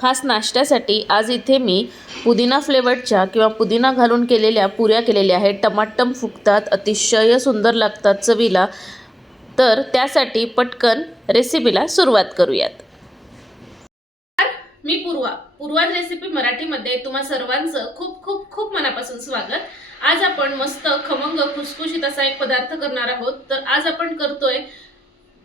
खास नाश्त्यासाठी आज इथे मी पुदिना फ्लेवर्डच्या किंवा पुदिना घालून केलेल्या पुऱ्या केलेल्या आहेत. टमाटम फुगतात अतिशय सुंदर लागतात चवीला. तर त्यासाठी पटकन रेसिपीला सुरुवात करूयात. मी पूर्वा. पूर्वाज रेसिपी मराठीमध्ये तुम्हा सर्वांचं खूप खूप खूप मनापासून स्वागत. आज आपण मस्त खमंग खुसखुशीत असा एक पदार्थ करणार आहोत. तर आज आपण करतोय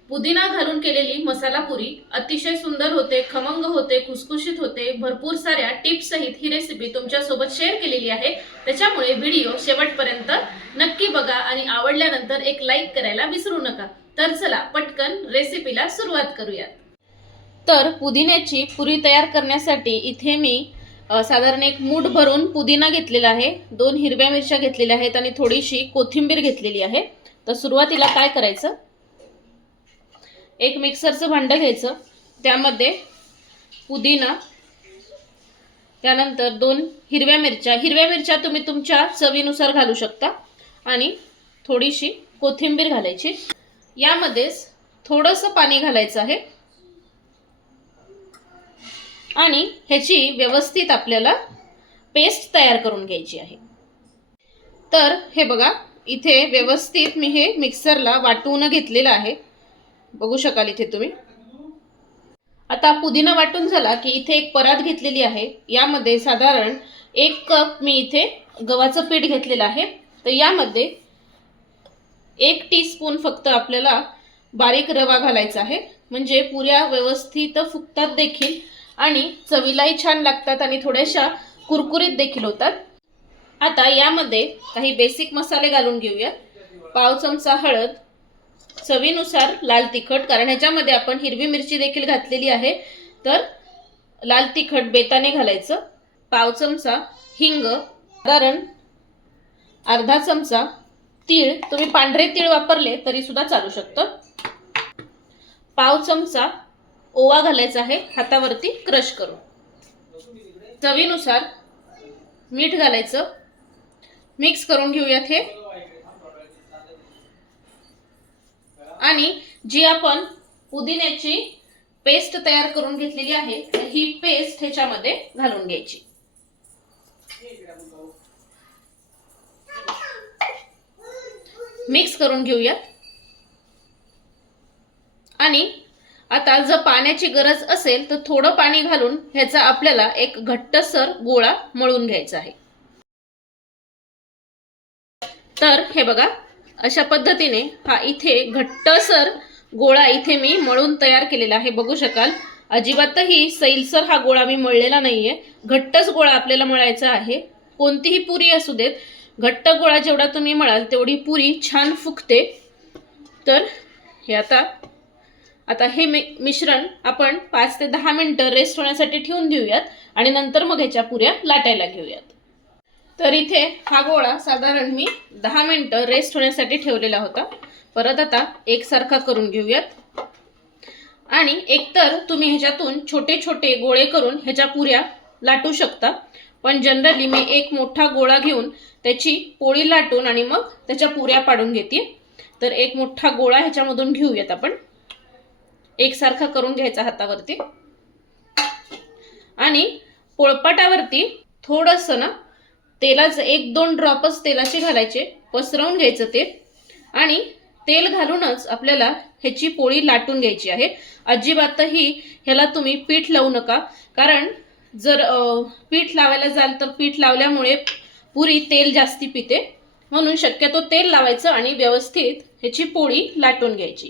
पुदिना घालून केलेली मसाला पुरी अतिशय सुंदर होते खमंग होते खुसखुशीत होते. भरपूर साऱ्या टिप्स सहित ही रेसिपी तुमच्यासोबत शेअर केलेली आहे. त्याच्यामुळे व्हिडिओ शेवटपर्यंत नक्की बघा आणि आवडल्यानंतर एक लाईक करायला विसरू नका. तर चला पटकन रेसिपीला सुरुवात करूयात. तर पुदिन्याची पुरी तयार करण्यासाठी इथे मी साधारण एक मूठ भरून पुदिना घेतलेला आहे. दोन हिरव्या मिरच्या घेतलेल्या आहेत आणि थोडीशी कोथिंबीर घेतलेली आहे. तर सुरुवातीला काय करायचं? एक मिक्सरचं भांडं घ्यायचं. त्यामध्ये पुदिना त्यानंतर दोन हिरव्या मिरच्या. हिरव्या मिरच्या तुम्ही तुमच्या चवीनुसार घालू शकता आणि थोडीशी कोथिंबीर घालायची. यामध्येच थोडंसं पाणी घालायचं आहे. आणि ह्याची व्यवस्थित आपल्याला पेस्ट तयार करून घ्यायची आहे. तर हे बघा इथे व्यवस्थित मी हे मिक्सरला वाटून घेतलेलं आहे. बघू शकाल इथे तुम्ही. आता पुदिना वाटून झाला की इथे एक परात घेतलेली आहे. यामध्ये साधारण एक कप मी इथे गव्हाचं पीठ घेतलेलं आहे. तर यामध्ये एक टीस्पून फक्त आपल्याला बारीक रवा घालायचा आहे. म्हणजे पुऱ्या व्यवस्थित फुकतात देखील आणि चवीलाही छान लागतात आणि थोड्याशा कुरकुरीत देखील होतात. आता यामध्ये काही बेसिक मसाले घालून घेऊया. पाव चमचा हळद चवीनुसार लाल तिखट कारण ह्याच्यामध्ये आपण हिरवी मिरची देखील घातलेली आहे. तर लाल तिखट बेताने घालायचं. पाव चमचा हिंग साधारण अर्धा चमचा तीळ. तुम्ही पांढरे तीळ वापरले तरी सुद्धा चालू शकतं. पाव चमचा ओवा घालायचा आहे हातावरती क्रश करून. चवीनुसार मीठ घालायचं. मिक्स करून घेऊयात हे. आणि जी आपण पुदिन्याची पेस्ट तयार करून घेतलेली आहे ही पेस्ट ह्याच्यामध्ये घालून घ्यायची. मिक्स करून घेऊयात. आणि आता जर पाण्याची गरज असेल तर थोडं पाणी घालून ह्याचा आपल्याला एक घट्टसर गोळा मळून घ्यायचा आहे. तर हे बघा अशा पद्धतीने हा इथे घट्टसर गोळा इथे मी मळून तयार केलेला आहे. बघू शकाल. अजिबातही सैलसर हा गोळा मी मळलेला नाहीये. घट्टच गोळा आपल्याला मळायचा आहे. कोणतीही पुरी असू देत घट्ट गोळा जेवढा तुम्ही मळाल तेवढी पुरी छान फुगते तर हे आता आता हे मि मिश्रण आपण पाच ते दहा मिनटं रेस्ट होण्यासाठी ठेवून देऊयात आणि नंतर मग ह्याच्या पुऱ्या लाटायला घेऊयात. तर इथे हा गोळा साधारण मी दहा मिनटं रेस्ट होण्यासाठी ठेवलेला होता. परत आता एकसारखा करून घेऊयात. आणि एकतर तुम्ही ह्याच्यातून छोटे छोटे गोळे करून ह्याच्या पुऱ्या लाटू शकता. पण जनरली मी एक मोठा गोळा घेऊन त्याची पोळी लाटून आणि मग त्याच्या पुऱ्या पाडून घेते. तर एक मोठा गोळा ह्याच्यामधून घेऊयात आपण. एकसारखा करून घ्यायचा हातावरती. आणि पोळपाटावरती थोडंसं ना तेलाचं एक दोन ड्रॉपच तेलाचे घालायचे पसरवून घ्यायचं ते आणि तेल घालूनच आपल्याला ह्याची पोळी लाटून घ्यायची आहे. अजिबातही ह्याला तुम्ही पीठ लावू नका कारण जर पीठ लावायला जाल तर पीठ लावल्यामुळे पुरी तेल जास्ती पिते. म्हणून शक्यतो तेल लावायचं आणि व्यवस्थित ह्याची पोळी लाटून घ्यायची.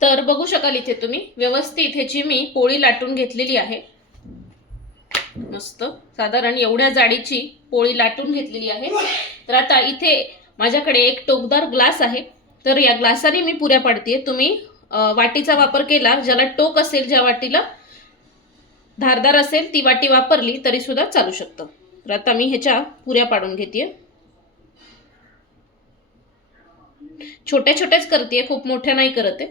तर बघू शकाल इथे तुम्ही. व्यवस्थित ह्याची मी पोळी लाटून घेतलेली आहे. मस्त. साधारण एवढ्या जाडीची पोळी लाटून घेतलेली आहे. तर आता इथे माझ्याकडे एक टोकदार ग्लास आहे. तर या ग्लासाने मी पुऱ्या पाडते तुम्ही वाटीचा वापर केला. ज्याला टोक असेल ज्या वाटीला धारदार असेल ती वाटी वापरली तरी सुद्धा चालू शकतं. तर आता मी ह्याच्या पुऱ्या पाडून घेते छोट्या छोट्याच करते खूप मोठ्या नाही करत आहे.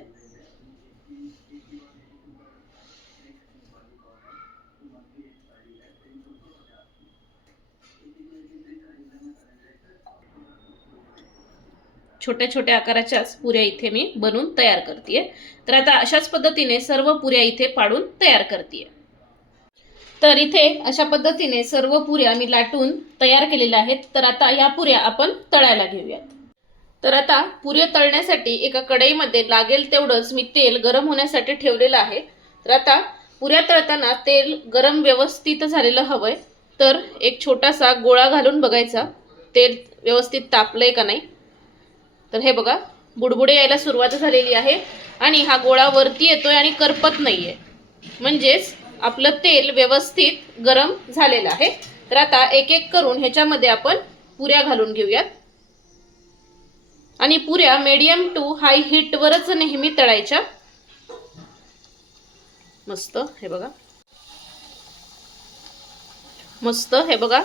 छोट्या छोट्या आकाराच्याच पुऱ्या इथे मी बनवून तयार करते तर आता अशाच पद्धतीने सर्व पुऱ्या इथे पाडून तयार करते तर इथे अशा पद्धतीने सर्व पुऱ्या मी लाटून तयार केलेल्या आहेत. तर आता या पुऱ्या आपण तळायला घेऊयात. तर आता पुऱ्या तळण्यासाठी एका कढईमध्ये लागेल तेवढंच मी तेल गरम होण्यासाठी ठेवलेलं आहे. तर आता पुऱ्या तळताना तेल गरम व्यवस्थित झालेलं हवंय. तर एक छोटासा गोळा घालून बघायचा. तेल व्यवस्थित तापलंय का नाही? तर हे बघा बुडबुडे यायला सुरुवात झालेली आहे आणि हा गोळा वरती येतोय आणि करपत नाहीये. म्हणजेच आपलं तेल व्यवस्थित गरम झालेलं आहे. तर आता एक एक करून ह्याच्यामध्ये आपण पुऱ्या घालून घेऊयात. आणि पुऱ्या मीडियम टू हाय हीटवरच नेहमी तळायच्या. मस्त हे बघा. मस्त हे बघा.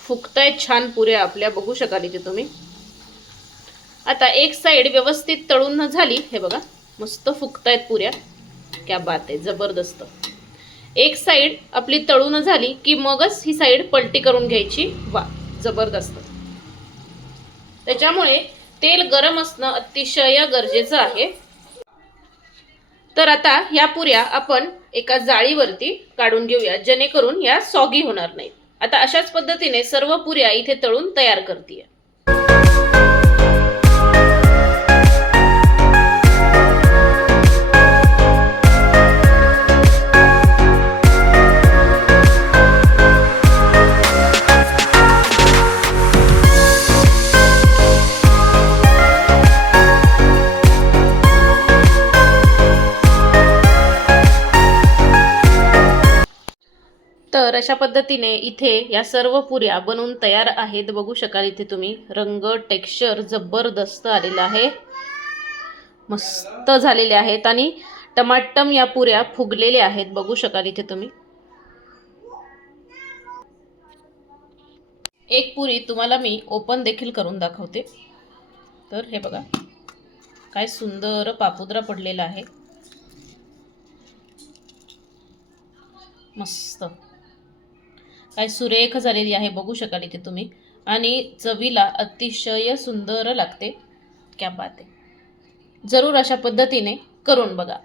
फुगतायत छान पुऱ्या आपल्या बघू शकाल इथे तुम्ही. आता एक साईड व्यवस्थित तळून न झाली हे बघा मस्त फुकतायत पुऱ्या. क्या बात आहे जबरदस्त. एक साईड आपली तळून झाली की मगच ही साईड पलटी करून घ्यायची. वा जबरदस्त. त्याच्यामुळे तेल गरम असणं अतिशय गरजेचं आहे. तर आता या पुऱ्या आपण एका जाळीवरती काढून घेऊया जेणेकरून या सॉगी होणार नाहीत. आता अशाच पद्धतीने सर्व पुऱ्या इथे तळून तयार करते तर अशा पद्धतीने इथे या सर्व पुऱ्या बनवून तयार आहेत. बघू शकाल इथे तुम्ही. रंग टेक्स्चर जबरदस्त आलेलं आहे. मस्त झालेले आहेत आणि टमाटम या पुऱ्या फुगलेल्या आहेत. बघू शकाल इथे तुम्ही. एक पुरी तुम्हाला मी ओपन देखील करून दाखवते. तर हे बघा. काय सुंदर पापुद्रा पडलेला आहे. मस्त. काय सुरेख झालेली आहे बघू शकाल इथे तुम्ही. आणि चवीला अतिशय सुंदर लागते. क्या बात आहे. जरूर अशा पद्धतीने करून बघा.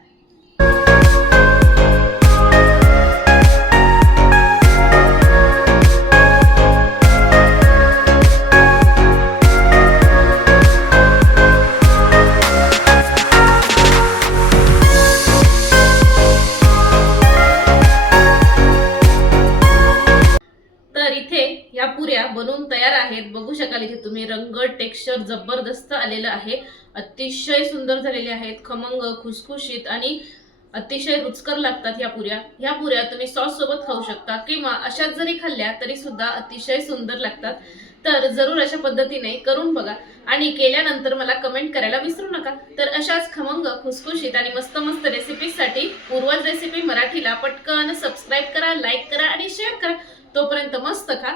टेक्स्चर जबरदस्त आलेलं आहे. अतिशय सुंदर झालेले आहेत. खमंग खुसखुशीत आणि अतिशय रुचकर लागतात या पुऱ्या. ह्या पुऱ्या तुम्ही सॉस सोबत खाऊ शकता किंवा अशाच जरी खाल्ल्या तरी सुद्धा अतिशय सुंदर लागतात. तर जरूर अशा पद्धतीने करून बघा. आणि केल्यानंतर मला कमेंट करायला विसरू नका. तर अशाच खमंग खुसखुशीत आणि मस्त मस्त रेसिपीसाठी पूर्वज रेसिपी मराठीला पटकन सबस्क्राईब करा लाईक करा आणि शेअर करा. तोपर्यंत मस्त खा.